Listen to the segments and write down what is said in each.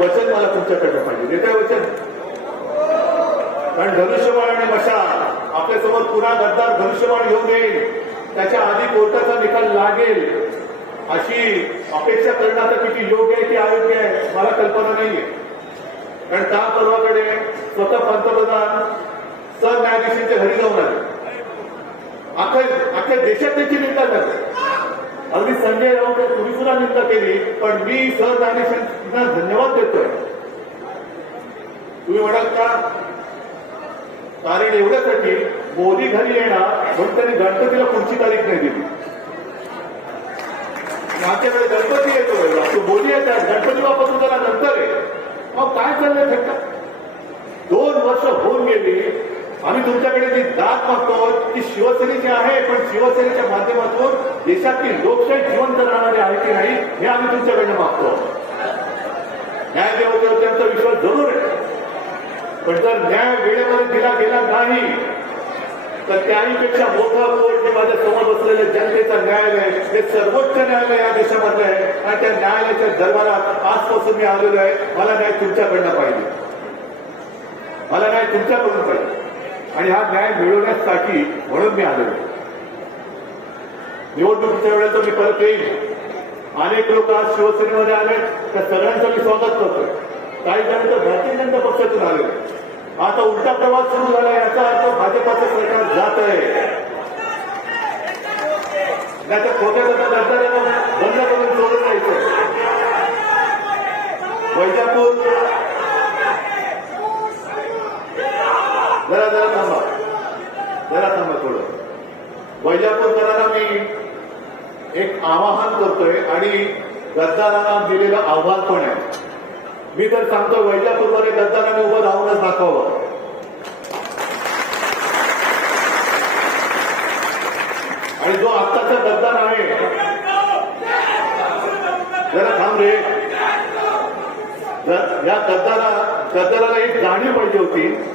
वचन मला तुमच्याकडनं पाहिजे. देताय वचन? कारण धनुष्यबाण आणि मशाल आपल्यासोबत पुन्हा गद्दार धनुष्यबाण घेऊन येईल. त्याच्या आधी कोर्टाचा निकाल लागेल. अशी अपेक्षा करणं आता किती योग्य आहे की अयोग्य आहे मला कल्पना नाहीये. कारण त्या पर्वाकडे स्वतः पंतप्रधान सरन्यायाधीशांच्या घरी जाऊन आले अख्या अख्ख्या देशात त्यांची निंदा करते अगदी संजय राऊत तुम्ही सुद्धा निंदा केली पण मी सरन्यायाधीशांना धन्यवाद देतोय. तुम्ही म्हणाल का? कारण एवढ्यासाठी मोदी घरी येणार म्हणून त्यांनी गणपतीला पुढची तारीख नाही दिली. आमच्याकडे गणपती येतोय तो मोदी येत आहे गणपती बाप्पा तुम्हाला नंतर आहे. मग काय चाललंय फक्त दोन वर्ष होऊन गेली आम्ही तुमच्याकडे जी दाद मागतो ती शिवसेनेची आहे पण शिवसेनेच्या माध्यमातून देशातली लोकशाही जिवंत राहणारी आहे की नाही हे आम्ही तुमच्याकडनं मागतो. न्याय देवतेवर त्यांचा विश्वास जरूर आहे. पण जर न्याय वेळेमध्ये दिला गेला नाही तर त्याहीपेक्षा मोठा कोर्ट हे माझ्यासमोर बसलेलं जनतेचं न्यायालय हे सर्वोच्च न्यायालय या देशामधलं आहे. आणि त्या न्यायालयाच्या दरबारात आजपासून मी आलेलो आहे. मला न्याय तुमच्याकडनं पाहिजे. मला न्याय तुमच्याकडून पाहिजे. आणि हा न्याय मिळवण्यासाठी म्हणून मी आलेलो निवडणुकीच्या वेळेला मी परत येईल अनेक लोक आज शिवसेनेमध्ये आले त्या सगळ्यांचं मी स्वागत करतोय. काही जण तर भारतीय जनता पक्षातून आले. आता उलटा प्रवास सुरू झाला याचा अर्थ भाजपाचं सरकार जात आहे. त्याच्या खोट्या जरा जरा थांबा. जरा थांबा थोडं. वैजापूरकरांना मी एक आवाहन करतोय आणि गद्दारांना दिलेलं आव्हान पण आहे. मी तर सांगतो वैजापूरमध्ये गद्दारांनी उभं राहूनच दाखवावं. आणि जो आत्ताचा गद्दार आहे जरा थांब रे. या गद्दारा गद्दाराला एक जाणीव पाहिजे होती.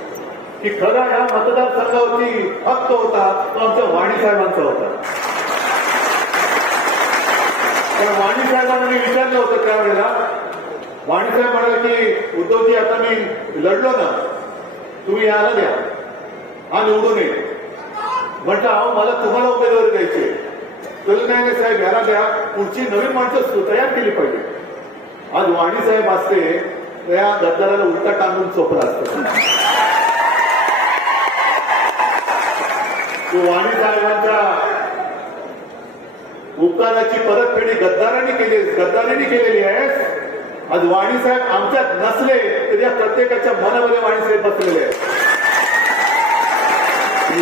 की खरा या मतदारसंघावरती हक्क होता तो आमच्या वाणी साहेबांचा होता. पण वाणी साहेबांना मी विचारलं होतं त्यावेळेला. वाणी साहेब म्हणाले की उद्धवजी आता मी लढलो ना तुम्ही याला द्या हा निवडून ये. म्हटलं अहो मला तुम्हाला उमेदवारी द्यायची तर नाही नाही साहेब याला द्या. पुढची नवीन माणसं तयार केली पाहिजे. आज वाणी साहेब असते तर या गद्दाराला उलटा टांगून चोपला असतं तो वाणी साहेबांच्या उपकाराची परतफेडी गद्दारांनी केली गद्दारीने केलेली आहे. आज वाणी साहेब आमच्यात नसले तरी या प्रत्येकाच्या मनामध्ये वाणी साहेब बसलेले आहेत.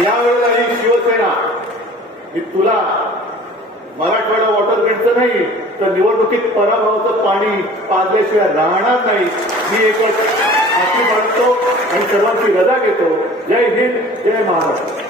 यावेळेला ही शिवसेना ही तुला मराठवाडा वॉटर ग्रीडचं नाही तर निवडणुकीत पराभवाचं पाणी पाजल्याशिवाय राहणार नाही. मी एक खात्री बाळगतो आणि सर्वांची रजा घेतो. जय हिंद जय महाराष्ट्र.